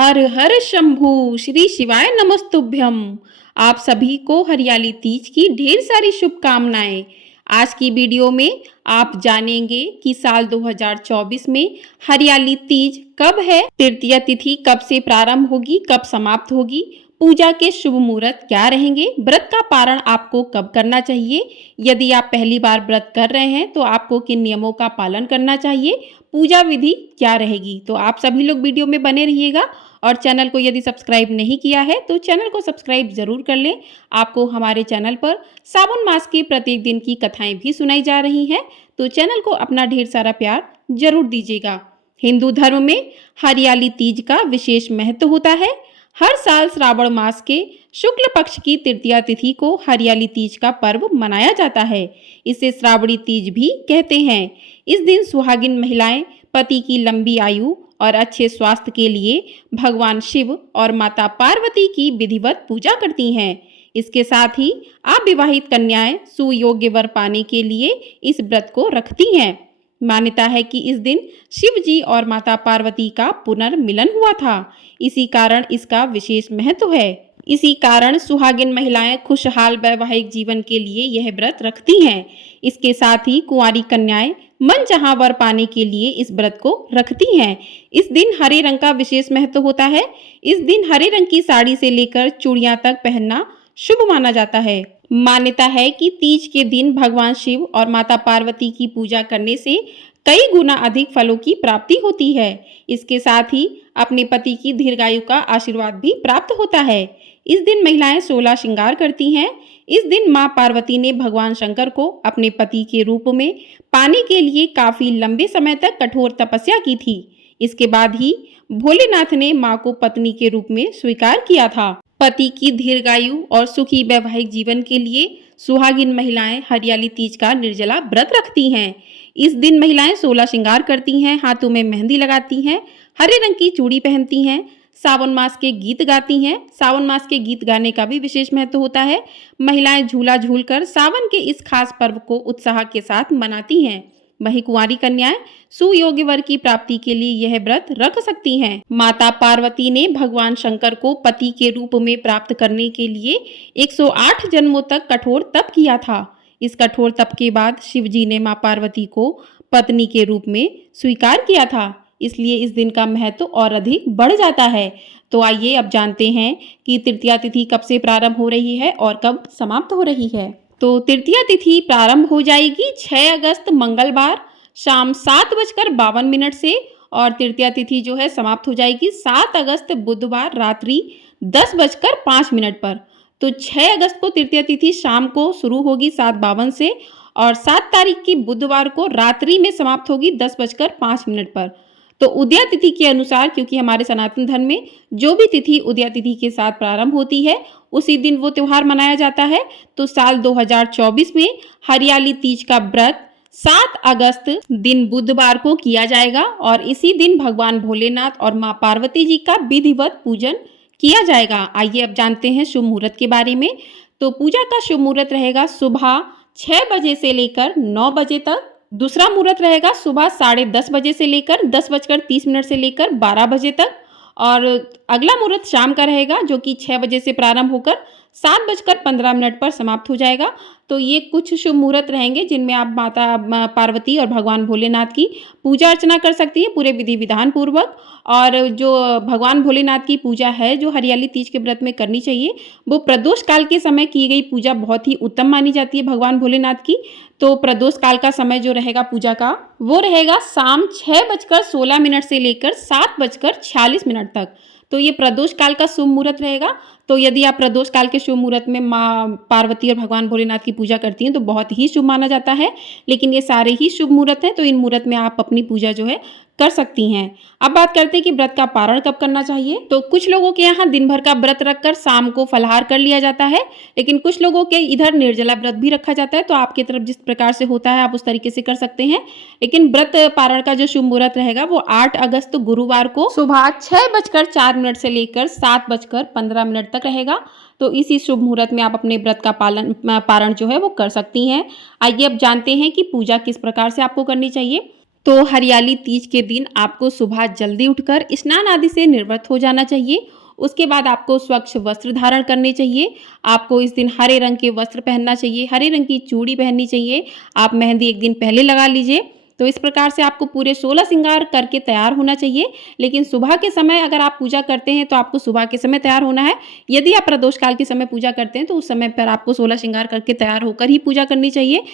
हर हर शंभू श्री शिवाय नमस्तुभ्यम। आप सभी को हरियाली तीज की ढेर सारी शुभकामनाएं। आज की वीडियो में आप जानेंगे कि साल 2024 में हरियाली तीज कब है, तृतीया तिथि कब से प्रारंभ होगी, कब समाप्त होगी, पूजा के शुभ मुहूर्त क्या रहेंगे, व्रत का पारण आपको कब करना चाहिए, यदि आप पहली बार व्रत कर रहे हैं तो आपको किन नियमों का पालन करना चाहिए, पूजा विधि क्या रहेगी। तो आप सभी लोग वीडियो में बने रहिएगा और चैनल को यदि सब्सक्राइब नहीं किया है तो चैनल को सब्सक्राइब जरूर कर लें। आपको हमारे चैनल पर सावन मास के प्रत्येक दिन की कथाएं भी सुनाई जा रही हैं, तो चैनल को अपना ढेर सारा प्यार जरूर दीजिएगा। हिंदू धर्म में हरियाली तीज का विशेष महत्व होता है। हर साल श्रावण मास के शुक्ल पक्ष की तृतीया तिथि को हरियाली तीज का पर्व मनाया जाता है। इसे श्रावणी तीज भी कहते हैं। इस दिन सुहागिन महिलाएं पति की लंबी आयु और अच्छे स्वास्थ्य के लिए भगवान शिव और माता पार्वती की विधिवत पूजा करती हैं। इसके साथ ही अविवाहित कन्याएं सुयोग्य वर पाने के लिए इस व्रत को रखती हैं। मान्यता है कि इस दिन शिव जी और माता पार्वती का पुनर्मिलन हुआ था, इसी कारण इसका विशेष महत्व है। इसी कारण सुहागिन महिलाएं खुशहाल वैवाहिक जीवन के लिए यह व्रत रखती हैं। इसके साथ ही कुंवारी कन्याएं मनचाहा वर पाने के लिए इस व्रत को रखती हैं। इस दिन हरे रंग का विशेष महत्व होता है। इस दिन हरे रंग की साड़ी से लेकर चूड़ियां तक पहनना शुभ माना जाता है। मान्यता है कि तीज के दिन भगवान शिव और माता पार्वती की पूजा करने से कई गुना अधिक फलों की प्राप्ति होती है। इसके साथ ही अपने पति की दीर्घायु का आशीर्वाद भी प्राप्त होता है। इस दिन महिलाएं 16 श्रृंगार करती हैं। इस दिन मां पार्वती ने भगवान शंकर को अपने पति के रूप में पाने के लिए काफी लंबे समय तक कठोर तपस्या की थी। इसके बाद ही भोलेनाथ ने मां को पत्नी के रूप में स्वीकार किया था। पति की दीर्घायु और सुखी वैवाहिक जीवन के लिए सुहागिन महिलाएं हरियाली तीज का निर्जला व्रत रखती हैं। इस दिन महिलाएं 16 श्रृंगार करती हैं, हाथों में मेहंदी लगाती हैं, हरे रंग की चूड़ी पहनती हैं, सावन मास के गीत गाती हैं। सावन मास के गीत गाने का भी विशेष महत्व होता है। महिलाएं झूला झूलकर सावन के इस खास पर्व को उत्साह के साथ मनाती हैं। वहीं कुंवारी कन्याएं सुयोग्य वर की प्राप्ति के लिए यह व्रत रख सकती हैं। माता पार्वती ने भगवान शंकर को पति के रूप में प्राप्त करने के लिए 108 जन्मों तक कठोर तप किया था। इस कठोर तप के बाद शिव जी ने मां पार्वती को पत्नी के रूप में स्वीकार किया था, इसलिए इस दिन का महत्व और अधिक बढ़ जाता है। तो आइए अब जानते हैं कि तृतीया तिथि कब से प्रारंभ हो रही है और कब समाप्त हो रही है। तो तृतीया तिथि प्रारंभ हो जाएगी 6 अगस्त मंगलवार शाम 7:52 से और तृतीया तिथि जो है समाप्त हो जाएगी 7 अगस्त बुधवार रात्रि 10:05 पर। तो 6 अगस्त को तृतीया तिथि शाम को शुरू होगी 7:52 से और 7 तारीख की बुधवार को रात्रि में समाप्त होगी 10:05 पर। तो उदया तिथि के अनुसार, क्योंकि हमारे सनातन धर्म में जो भी तिथि उदया तिथि के साथ प्रारंभ होती है उसी दिन वो त्योहार मनाया जाता है। तो साल 2024 में हरियाली तीज का व्रत 7 अगस्त दिन बुधवार को किया जाएगा और इसी दिन भगवान भोलेनाथ और मां पार्वती जी का विधिवत पूजन किया जाएगा। आइए अब जानते हैं शुभ मुहूर्त के बारे में। तो पूजा का शुभ मुहूर्त रहेगा सुबह 6 बजे से लेकर 9 बजे तक। दूसरा मुहूर्त रहेगा सुबह 10:30 बजे से लेकर 10:30 से लेकर 12 बजे तक। और अगला मुहूर्त शाम का रहेगा जो कि 6 बजे से प्रारंभ होकर 7:15 पर समाप्त हो जाएगा। तो ये कुछ शुभ मुहूर्त रहेंगे जिनमें आप माता पार्वती और भगवान भोलेनाथ की पूजा अर्चना कर सकती है पूरे विधि विधान पूर्वक। और जो भगवान भोलेनाथ की पूजा है जो हरियाली तीज के व्रत में करनी चाहिए, वो प्रदोष काल के समय की गई पूजा बहुत ही उत्तम मानी जाती है भगवान भोलेनाथ की। तो प्रदोष काल का समय जो रहेगा पूजा का वो रहेगा शाम 6:16 से लेकर 7:46 तक। तो ये प्रदोष काल का शुभ मुहूर्त रहेगा। तो यदि आप प्रदोष काल के शुभ मुहूर्त में माँ पार्वती और भगवान भोलेनाथ की पूजा करती हैं तो बहुत ही शुभ माना जाता है। लेकिन ये सारे ही शुभ मुहूर्त हैं, तो इन मुहूर्त में आप अपनी पूजा जो है कर सकती हैं। अब बात करते हैं कि व्रत का पारण कब करना चाहिए। तो कुछ लोगों के यहाँ दिन भर का व्रत रखकर शाम को फलाहार कर लिया जाता है, लेकिन कुछ लोगों के इधर निर्जला व्रत भी रखा जाता है। तो आपकी तरफ जिस प्रकार से होता है आप उस तरीके से कर सकते हैं। लेकिन व्रत पारण का जो शुभ मुहूर्त रहेगा वो 8 अगस्त गुरुवार को सुबह 6:04 से लेकर 7:15 तक रहेगा। तो इसी शुभ मुहूर्त में आप अपने व्रत का पारण जो है वो कर सकती हैं। आइए अब जानते हैं कि पूजा किस प्रकार से आपको करनी चाहिए। तो हरियाली तीज के दिन आपको सुबह जल्दी उठकर स्नान आदि से निवृत्त हो जाना चाहिए। उसके बाद आपको स्वच्छ वस्त्र धारण करने चाहिए। आपको इस दिन हरे रंग के वस्त्र पहनना चाहिए, हरे रंग की चूड़ी पहननी चाहिए। आप मेहंदी एक दिन पहले लगा लीजिए। तो इस प्रकार से आपको पूरे 16 श्रृंगार करके तैयार होना चाहिए। लेकिन सुबह के समय अगर आप पूजा करते हैं तो आपको सुबह के समय तैयार होना है। यदि आप प्रदोष काल के समय पूजा करते हैं तो उस समय पर आपको 16 श्रृंगार करके तैयार होकर ही पूजा करनी चाहिए।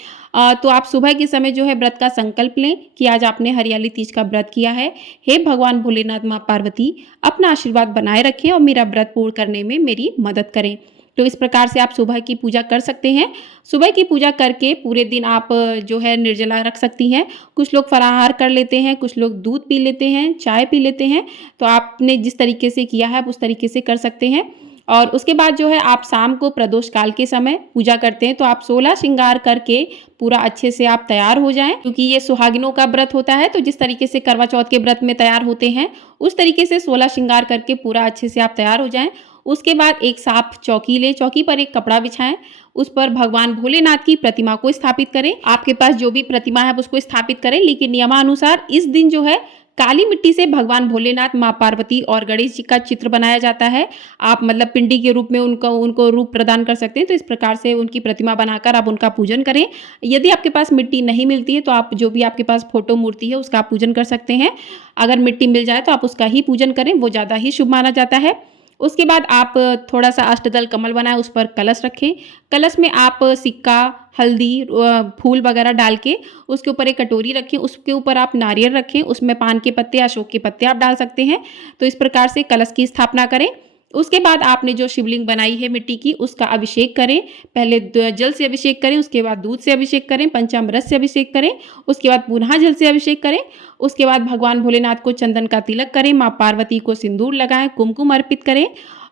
तो आप सुबह के समय जो है व्रत का संकल्प लें कि आज आपने हरियाली तीज का व्रत किया है। हे भगवान भोलेनाथ माँ पार्वती, अपना आशीर्वाद बनाए रखें और मेरा व्रत पूर्ण करने में मेरी मदद करें। तो इस प्रकार से आप सुबह की पूजा कर सकते हैं। सुबह की पूजा करके पूरे दिन आप जो है निर्जला रख सकती हैं। कुछ लोग फलाहार कर लेते हैं, कुछ लोग दूध पी लेते हैं, चाय पी लेते हैं। तो आपने जिस तरीके से किया है आप उस तरीके से कर सकते हैं। और उसके बाद जो है आप शाम को प्रदोष काल के समय पूजा करते हैं तो आप 16 श्रृंगार करके पूरा अच्छे से आप तैयार हो जाएं, क्योंकि ये सुहागिनों का व्रत होता है। तो जिस तरीके से करवा चौथ के व्रत में तैयार होते हैं उस तरीके से 16 श्रृंगार करके पूरा अच्छे से आप तैयार हो जाएं। उसके बाद एक साफ चौकी लें, चौकी पर एक कपड़ा बिछाएं, उस पर भगवान भोलेनाथ की प्रतिमा को स्थापित करें। आपके पास जो भी प्रतिमा है उसको स्थापित करें, लेकिन नियमानुसार इस दिन जो है काली मिट्टी से भगवान भोलेनाथ, माँ पार्वती और गणेश जी का चित्र बनाया जाता है। आप मतलब पिंडी के रूप में उनको रूप प्रदान कर सकते हैं। तो इस प्रकार से उनकी प्रतिमा बनाकर आप उनका पूजन करें। यदि आपके पास मिट्टी नहीं मिलती है तो आप जो भी आपके पास फोटो मूर्ति है उसका पूजन कर सकते हैं। अगर मिट्टी मिल जाए तो आप उसका ही पूजन करें, वो ज़्यादा ही शुभ माना जाता है। उसके बाद आप थोड़ा सा अष्टदल कमल बनाएं, उस पर कलश रखें। कलश में आप सिक्का, हल्दी, फूल वगैरह डाल के उसके ऊपर एक कटोरी रखें, उसके ऊपर आप नारियल रखें, उसमें पान के पत्ते, अशोक के पत्ते आप डाल सकते हैं। तो इस प्रकार से कलश की स्थापना करें। उसके बाद आपने जो शिवलिंग बनाई है मिट्टी की उसका अभिषेक करें। पहले जल से अभिषेक करें, उसके बाद दूध से अभिषेक करें, पंचामृत से अभिषेक करें, उसके बाद पुनः जल से अभिषेक करें। उसके बाद भगवान भोलेनाथ को चंदन का तिलक करें, माँ पार्वती को सिंदूर लगाएं, कुमकुम अर्पित करें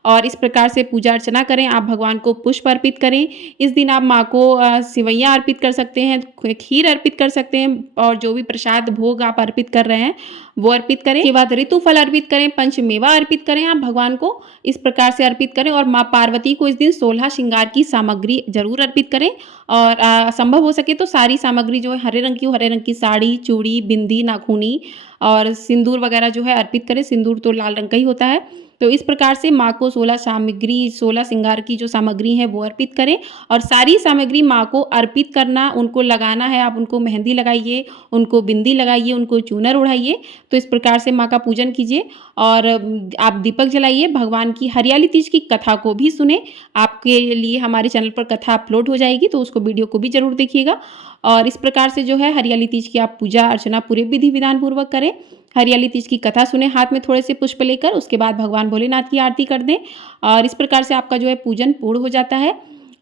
और इस प्रकार से पूजा अर्चना करें। आप भगवान को पुष्प अर्पित करें। इस दिन आप माँ को सिवैयाँ अर्पित कर सकते हैं, खीर अर्पित कर सकते हैं और जो भी प्रसाद भोग आप अर्पित कर रहे हैं वो अर्पित करें। उसके बाद ऋतु फल अर्पित करें, पंचमेवा अर्पित करें आप भगवान को, इस प्रकार से अर्पित करें। और माँ पार्वती को इस दिन 16 श्रृंगार की सामग्री जरूर अर्पित करें और संभव हो सके तो सारी सामग्री जो है हरे रंग की हो, हरे रंग की साड़ी, चूड़ी, बिंदी, नाखूनी और सिंदूर वगैरह जो है अर्पित करें। सिंदूर तो लाल रंग का ही होता है। तो इस प्रकार से माँ को 16 श्रृंगार की जो सामग्री है वो अर्पित करें और सारी सामग्री माँ को अर्पित करना, उनको लगाना है। आप उनको मेहंदी लगाइए, उनको बिंदी लगाइए, उनको चूनर उड़ाइए। तो इस प्रकार से माँ का पूजन कीजिए और आप दीपक जलाइए। भगवान की हरियाली तीज की कथा को भी सुने। आपके लिए हमारे चैनल पर कथा अपलोड हो जाएगी तो उसको वीडियो को भी जरूर देखिएगा। और इस प्रकार से जो है हरियाली तीज की आप पूजा अर्चना पूरे विधि विधान पूर्वक करें। हरियाली तीज की कथा सुने हाथ में थोड़े से पुष्प लेकर, उसके बाद भगवान भोलेनाथ की आरती कर दें और इस प्रकार से आपका जो है पूजन पूर्ण हो जाता है।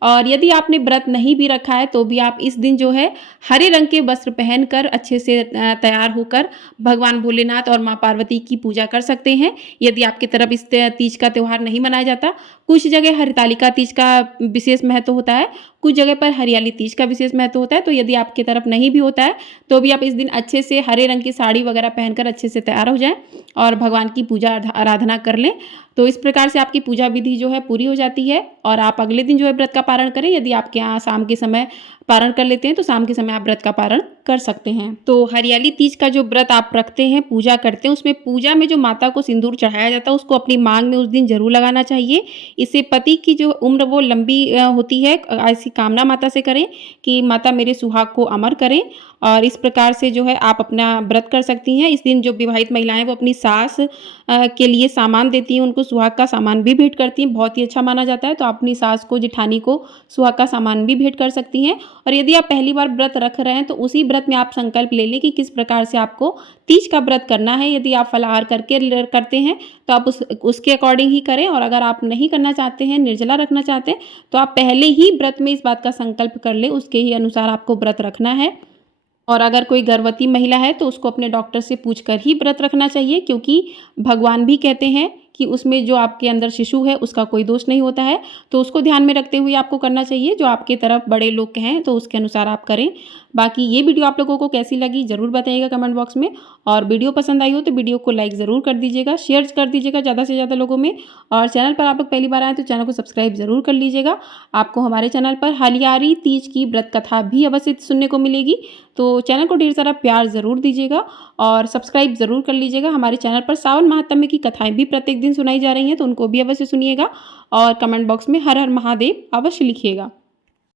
और यदि आपने व्रत नहीं भी रखा है तो भी आप इस दिन जो है हरे रंग के वस्त्र पहनकर अच्छे से तैयार होकर भगवान भोलेनाथ और माँ पार्वती की पूजा कर सकते हैं। यदि आपकी तरफ इस तीज का त्यौहार नहीं मनाया जाता, कुछ जगह हरितालिका तीज का विशेष महत्व होता है, कुछ जगह पर हरियाली तीज का विशेष महत्व होता है। तो यदि आपकी तरफ नहीं भी होता है तो भी आप इस दिन अच्छे से हरे रंग की साड़ी वगैरह पहनकर अच्छे से तैयार हो जाएं और भगवान की पूजा आराधना कर लें। तो इस प्रकार से आपकी पूजा विधि जो है पूरी हो जाती है और आप अगले दिन जो है व्रत का पारण करें। यदि आपके यहाँ शाम के समय पारण कर लेते हैं तो शाम के समय आप व्रत का पारण कर सकते हैं। तो हरियाली तीज का जो व्रत आप रखते हैं, पूजा करते हैं, उसमें पूजा में जो माता को सिंदूर चढ़ाया जाता है उसको अपनी मांग में उस दिन जरूर लगाना चाहिए। इससे पति की जो उम्र वो लंबी होती है, ऐसी कामना माता से करें कि माता मेरे सुहाग को अमर करें। और इस प्रकार से जो है आप अपना व्रत कर सकती हैं। इस दिन जो विवाहित महिलाएं वो अपनी सास के लिए सामान देती हैं, उनको सुहाग का सामान भी भेंट करती हैं, बहुत ही अच्छा माना जाता है। तो आप अपनी सास को, जेठानी को सुहाग का सामान भी भेंट कर सकती हैं। और यदि आप पहली बार व्रत रख रहे हैं तो उसी व्रत में आप संकल्प ले लें कि किस प्रकार से आपको तीज का व्रत करना है। यदि आप फलाहार करके करते हैं तो आप उसके अकॉर्डिंग ही करें और अगर आप नहीं करना चाहते हैं, निर्जला रखना चाहते हैं, तो आप पहले ही व्रत में इस बात का संकल्प कर लें, उसके ही अनुसार आपको व्रत रखना है। और अगर कोई गर्भवती महिला है तो उसको अपने डॉक्टर से पूछकर ही व्रत रखना चाहिए, क्योंकि भगवान भी कहते हैं कि उसमें जो आपके अंदर शिशु है उसका कोई दोष नहीं होता है। तो उसको ध्यान में रखते हुए आपको करना चाहिए। जो आपके तरफ बड़े लोग कहें तो उसके अनुसार आप करें। बाकी ये वीडियो आप लोगों को कैसी लगी ज़रूर बताइएगा कमेंट बॉक्स में। और वीडियो पसंद आई हो तो वीडियो को लाइक ज़रूर कर दीजिएगा, शेयर कर दीजिएगा ज़्यादा से ज़्यादा लोगों में। और चैनल पर आप लोग पहली बार आए तो चैनल को सब्सक्राइब ज़रूर कर लीजिएगा। आपको हमारे चैनल पर हरियाली तीज की व्रत कथा भी अवश्य सुनने को मिलेगी। तो चैनल को ढेर सारा प्यार ज़रूर दीजिएगा और सब्सक्राइब ज़रूर कर लीजिएगा। हमारे चैनल पर सावन महात्म्य की कथाएँ भी प्रत्येक दिन सुनाई जा रही हैं, तो उनको भी अवश्य सुनिएगा और कमेंट बॉक्स में हर हर महादेव अवश्य लिखिएगा।